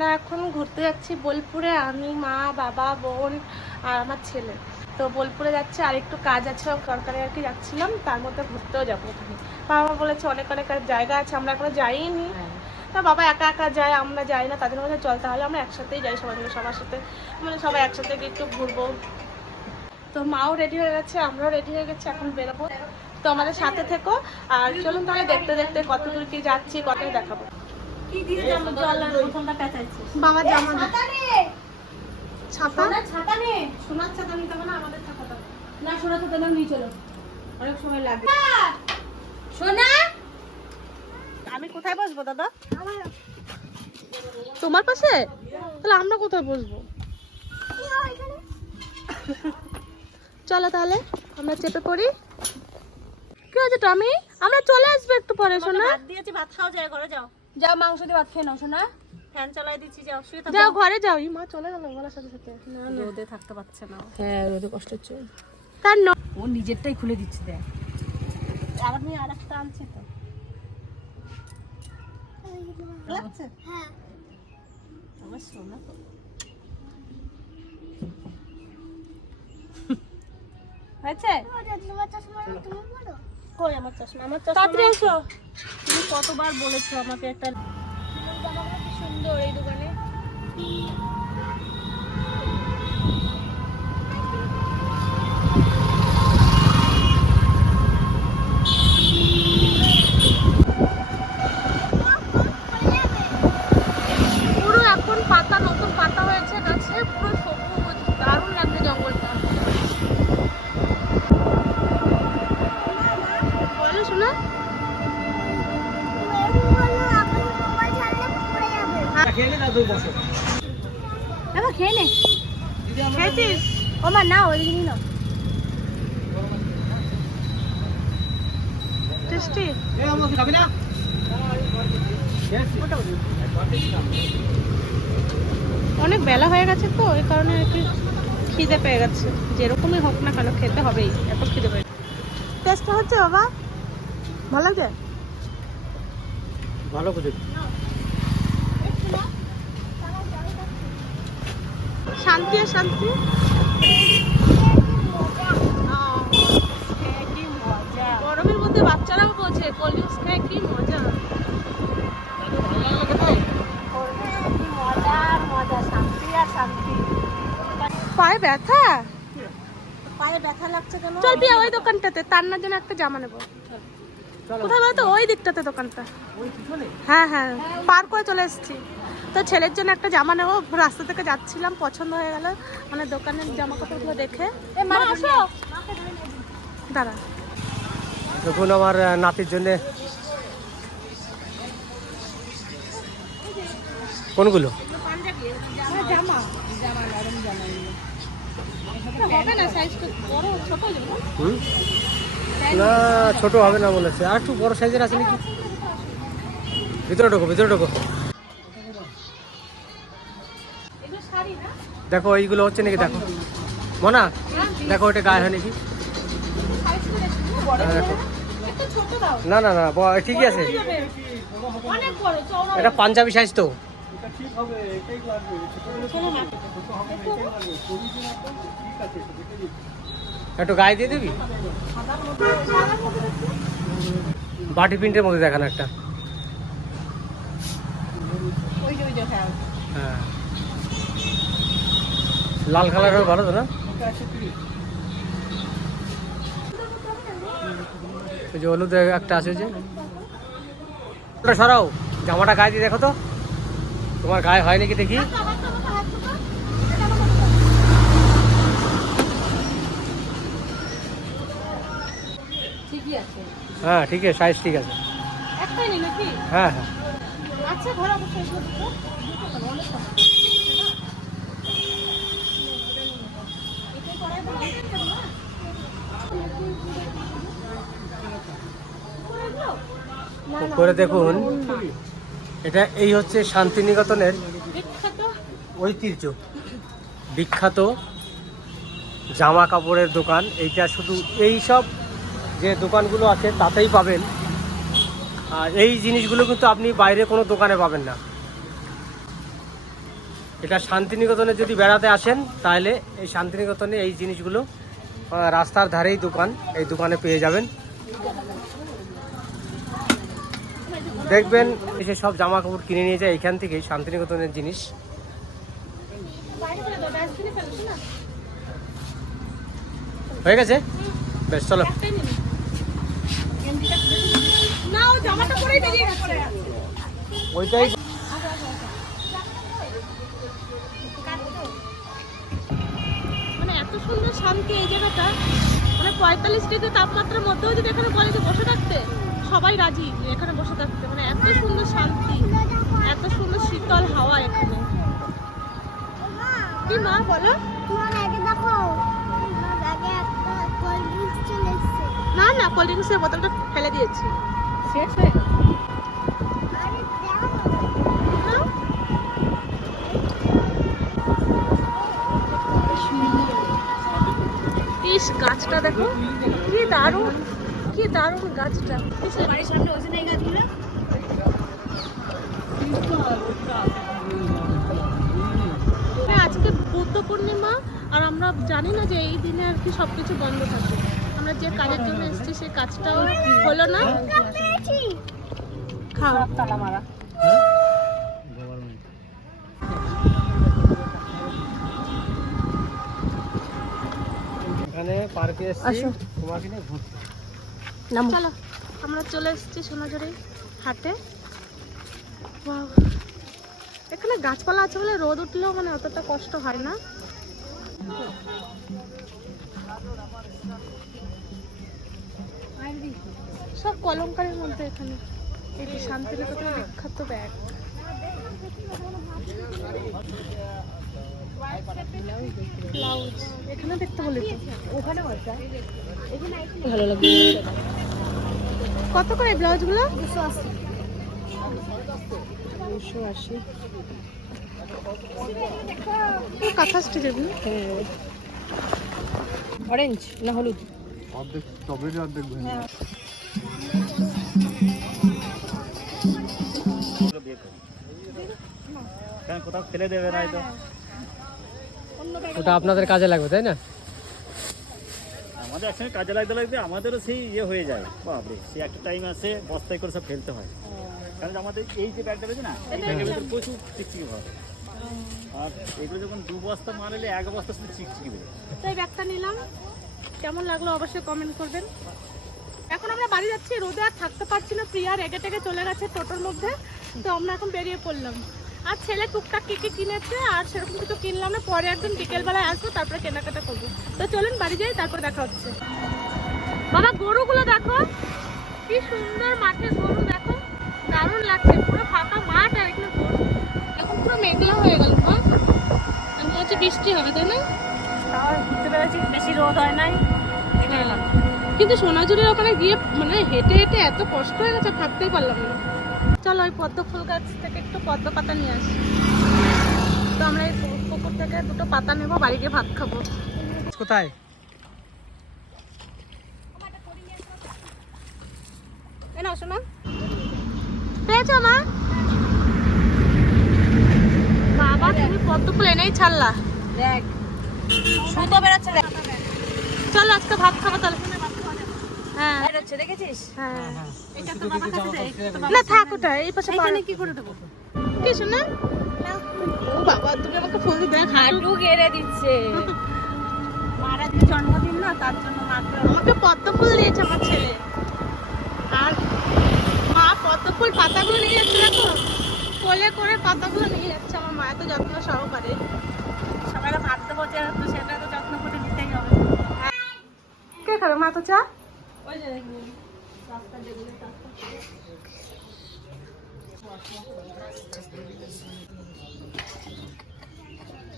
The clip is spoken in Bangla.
আমরা এখন ঘুরতে যাচ্ছি বোলপুরে আমি মা বাবা বোন আর আমার ছেলে। তো বোলপুরে যাচ্ছে আর একটু কাজ আছে সরকারে আর কি যাচ্ছিলাম তার মধ্যে ঘুরতেও যাব ওখানে বাবা বলেছে অনেক অনেক জায়গা আছে আমরা এখনও যাইনি। তা বাবা একা একা যায় আমরা যাই না তাদের মধ্যে চল তাহলে আমরা একসাথেই যাই সবাই মিলে সবার সাথে। মানে সবাই একসাথে গিয়ে একটু ঘুরবো। তো মাও রেডি হয়ে গেছে আমরাও রেডি হয়ে গেছি এখন বেরোবো। তো আমাদের সাথে থেকো আর চলুন তাহলে দেখতে দেখতে কত দূর কি যাচ্ছি কত দেখাবো। কি দিয়ে জল প্রথমটা বাবার জামা ছাতা নে ছাতা সোনার ছাতা নে। সোনার ছাতা নিতে হবে না আমাদের ছাতা না সোনা ছাতা নিয়ে চলো। অনেক সময় লাগবে সোনা! আমি কোথায় বসবো দাদা? তোমার পাশে? তাহলে আমরা কোথায় বসবো? চলো তাহলে আমরা চেপে পড়ি। কি আছে টমি? আমরা চলে আসব একটু পরে শোনা দিয়েছি ভাত খাও যায় ঘরে যাও। যাও মাংস দিয়ে ভাত খেয়ে নাও সোনা। ফ্যান চালাই দিচ্ছি যাও শুয়ে থাকো। যাও ঘরে যাও। মা চলে গেল বলার সাথে সাথে। রোদে থাকতে পারছে না। হ্যাঁ রোদে কষ্ট হচ্ছে। তার ন ও নিজেরটাই খুলে দিচ্ছে দেখ। আর আমি আর একটা আনছি তো। লাগছে? আমার সোনা তো। হয়েছে? কই আমার চশমা? আমার চশমা তাড়াতাড়ি এসো কতবার বলেছ আমাকে একটা সুন্দর এই দোকানে পুরো এখন পাতা নতুন পাতা হয়েছে গাছে পুরো সবুজ দারুণ লাগছে জঙ্গলটা বলো শোনা না। টেস্টি? অনেক বেলা হয়ে গেছে তো এই কারণে আর কি খিদে পেয়ে গেছে। যেরকমই হোক না কেন, খেতে হবেই, এত খিদে পেয়ে টেস্টটা হচ্ছে, বাবা? ভালো লাগছে ভালো করে শান্তি আর শান্তি গরমের মধ্যে বাচ্চারাও বোঝে কোল্ড ড্রিঙ্কস খায় কি মজা। পায়ে ব্যথা? পায়ে ব্যথা লাগছে কেন? চল বিয়া ওই দোকানটাতে তান্নার জন্য একটা জামা নেব। কোথায় বলতো? ওই দিকটাতে দোকানটা। হ্যাঁ হ্যাঁ। পার করে চলে এসেছি। তো ছেলের জন্য একটা জামা নেব। রাস্তা থেকে যাচ্ছিলাম পছন্দ হয়ে গেল। মানে দোকানের জামা কাপড়গুলো দেখে। এ মা আসো। দাঁড়া। দেখুন আমার নাতির জন্য। কোনগুলো? জামা। হবে না সাইজ তো বড় ছোট যাবে না? হুম? না ছোট হবে না বলেছে। আর একটু বড় সাইজের আছে নাকি? ভিতরে ঢোকো ভিতরে ঢোকো। দেখো, এইগুলো হচ্ছে নাকি, দেখো। মনা, দেখো ওটা গায়ে হয় নাকি। না না না ঠিকই আছে। এটা পাঞ্জাবি সাইজ তো। একটু গায়ে দিয়ে দিবি? বাটি প্রিন্টের মধ্যে দেখানো একটা। হ্যাঁ। লাল কালারের ভালো তো না? যে হলুদ একটা আছে যে। ওটা সরাও জামাটা গায়ে দিয়ে দেখো তো। তোমার গায়ে হয় নাকি দেখি। হ্যাঁ ঠিক আছে। সাইজ ঠিক আছে হ্যাঁ হ্যাঁ। আচ্ছা ধরো অবশ্যই এগুলো দুটো। করে দেখুন, এটা এই হচ্ছে শান্তিনিকেতনের ঐতিহ্য বিখ্যাত জামা কাপড়ের দোকান। এইটা শুধু এই সব যে দোকানগুলো আছে, তাতেই পাবেন। আর এই জিনিসগুলো কিন্তু আপনি বাইরে কোনো দোকানে পাবেন না। এটা শান্তিনিকেতনে যদি বেড়াতে আসেন তাহলে এই শান্তিনিকেতনে এই জিনিসগুলো রাস্তার ধারেই দোকান এই দোকানে পেয়ে যাবেন। দেখবেন এসে সব জামা কাপড় কিনে নিয়ে যায় এখান থেকেই শান্তিনিকেতনের জিনিস। হয়ে গেছে? বেশ চলো। ওইটাই এত সুন্দর শান্তি এই জায়গাটা। মানে পঁয়তাল্লিশ ডিগ্রি তাপমাত্রার মধ্যেও যদি এখানে বলে যে বসে থাকতে, সবাই রাজি এখানে বসে থাকতে। মানে এত সুন্দর শান্তি, এত সুন্দর শীতল হাওয়া এখানে। কি মা, বলো? না না কোল্ড ড্রিঙ্কসের বোতলটা ফেলে দিয়েছি। শেষ হয়ে গেল আরে দেখো নাও। ইস গাছটা দেখো। কি দারুণ কি দারুণ গাছটা। বাড়ির সামনে ওই এই গাছগুলো হ্যাঁ, আজকে বুদ্ধ পূর্ণিমা আর আমরা জানি না যে এই দিনে আর কি সবকিছু বন্ধ থাকে। আমরা যে কাজের জন্য এসেছি সেই কাজটাও হলো না। খাও। তালা মারা। এখানে পার্কে এসেছি তোমাকে নিয়ে ঘুরতে। চলো আমরা চলে এসেছি সোনাঝুরি হাটে। এখানে গাছপালা আছে বলে রোদ উঠলেও মানে অতটা কষ্ট হয় না। সব কলমকারের মধ্যে এখানে। এই শান্তিনিকেতনের বিখ্যাত ব্যাগ। এখানে দেখতে বলি তো ওখানে ভালো লাগবে কত করে ব্লাউজগুলো দুশো আশি দুশো আশি কাঁথা অরেঞ্জ না হলুদ? অর্ধেক স্ট্রবেরি অর্ধেক কারণ কোথাও ফেলে দেবে না তো ওটা আপনাদের কাজে লাগবে তাই না? আমাদের একসঙ্গে কাজে লাগতে লাগতে আমাদেরও সেই ইয়ে হয়ে যায়। বাপরে সে একটা টাইম আসে বস্তায় করে সব ফেলতে হয়। কারণ আমাদের এই যে ব্যাগটা রয়েছে না এই ব্যাগের ভিতরে প্রচুর চিকচিকি হয়। আর এগুলো যখন দু বস্তা মাল এলে এক বস্তা শুধু চিকচিকি দেবে তাই ব্যাগটা নিলাম। কেমন লাগল অবশ্যই কমেন্ট করবেন। এখন আমরা বাড়ি যাচ্ছি রোদে আর থাকতে পারছি না প্রিয়া রেগে টেগে চলে গেছে টোটোর মধ্যে। তো আমরা এখন বেরিয়ে পড়লাম। আর ছেলে টুকটাক কি কি কিনেছে আর সেরকম কিছু কিনলাম না। পরে একদিন বিকেলবেলায় আসব তারপরে কেনাকাটা করব। তো চলুন বাড়ি যাই তারপর দেখা হচ্ছে। বাবা গরুগুলো দেখো। কি সুন্দর মাঠে গরু দেখো। দারুণ লাগছে পুরো ফাঁকা মাঠ আর এখানে গরু। এখন পুরো মেঘলা হয়ে গেল আমি হচ্ছে বৃষ্টি হবে তাই না? তাও ঘুরতে পেরেছি বেশি রোদ হয় নাই। এলাম কিন্তু সোনাঝুরির ওখানে গিয়ে মানে হেঁটে হেঁটে এত কষ্ট হয়ে গেছে ভাবতেই পারলাম না। চলো ওই পদ্ম ফুল গাছ থেকে একটু পদ্ম পাতা নিয়ে আসি। তো আমরা এই পুকুর থেকে দুটো পাতা নেব বাড়ি গিয়ে ভাত খাব। কোথায়? শোনা পেয়েছ মা? বাবা তুমি পদ্ম ফুল এনেই ছাড়লা। দেখ। সুতো বেরোচ্ছে চলো আজকে ভাত খাব তাহলে। হ্যাঁ। বেরোচ্ছে দেখেছিস? হ্যাঁ। এটা তো বাবার কাছে দে না থাক ওটা এই পাশে এখানে কি করে দেবো? কি শোনা ও বাবা তুমি আমাকে ফুল দেখ হাঁটু হাঁটু গেড়ে দিচ্ছে। মারা যে জন্মদিন না তার জন্য মাকে আমাকে পদ্ম ফুল দিয়েছে আমার ছেলে। আর মা পদ্ম ফুল পাতাগুলো নিয়ে যাচ্ছে দেখো। কোলে করে পাতাগুলো নিয়ে যাচ্ছে আমার মা এত যত্ন সহকারে। সবাই ভাত দেবো যে তো সেটা তো যত্ন করে নিতেই হবে। কে খাবে? মা তো চা? ওই যে রাস্তা যেগুলো রাস্তা